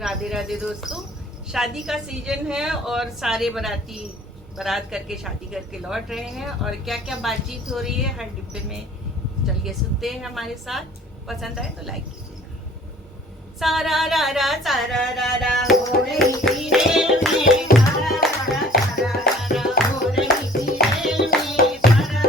राधे राधे दोस्तों। शादी का सीजन है और सारे बाराती बारात करके शादी करके लौट रहे हैं और क्या क्या बातचीत हो रही है हर डिब्बे में। चलिए सुनते हैं हमारे साथ। पसंद आए तो लाइक कीजिएगा। सारा रा रा हो रही थी रेल में, सारा रा रा हो रही थी रेल में, सारा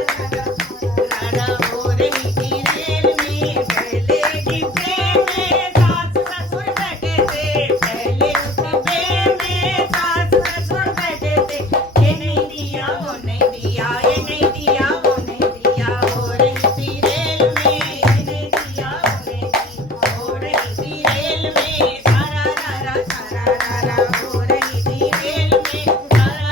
रा हो रही थी रेल में। पहले डिब्बे में सास ससुर बैठे थे, पहले डिब्बे में सास ससुर बैठे थे। ये नहीं दिया वो नहीं दिया, ये नहीं दिया वो नहीं दिया। हो रही थी रेल में, ये नहीं दिया वो नहीं दिया। हो रही थी रेल में, सारा रा हो रही थी रेल में, सारा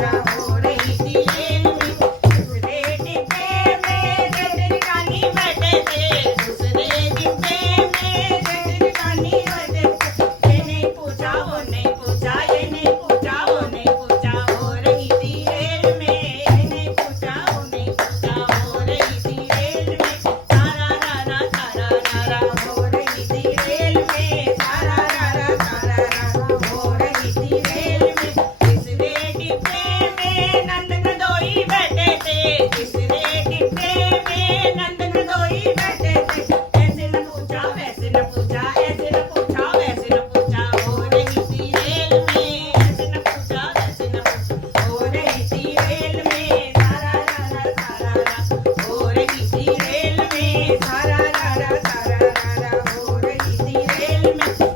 रा हो रही थी रेल में। दूसरे डिब्बे में जेठरानी बैठे थे, दूसरे डिब्बे में जेठरानी बैठे थे। ये नहीं पूछा वो नहीं पूछा, ये नहीं पूछा वो नहीं पूछा। हो रही थी रेल में, ये नहीं पूछा वो नहीं पूछा। हो रही थी रेल में, सारा रा हो रही थी रेल में, सारा रा हो रही थी रेल में। तीसरे डिब्बे में नंद गदोई बैठे थे, तीसरे डिब्बे में नंद गदोई बैठे थे। ऐसे न पूछा वैसे न पूछा, ऐसे न पूछा वैसे न पूछा। हो रही थी रेल में, ऐसे न पूछा वैसे न पूछा। हो रही थी रेल में, सारा रा हो रही थी रेल में, सारा रा हो रही थी रेल में।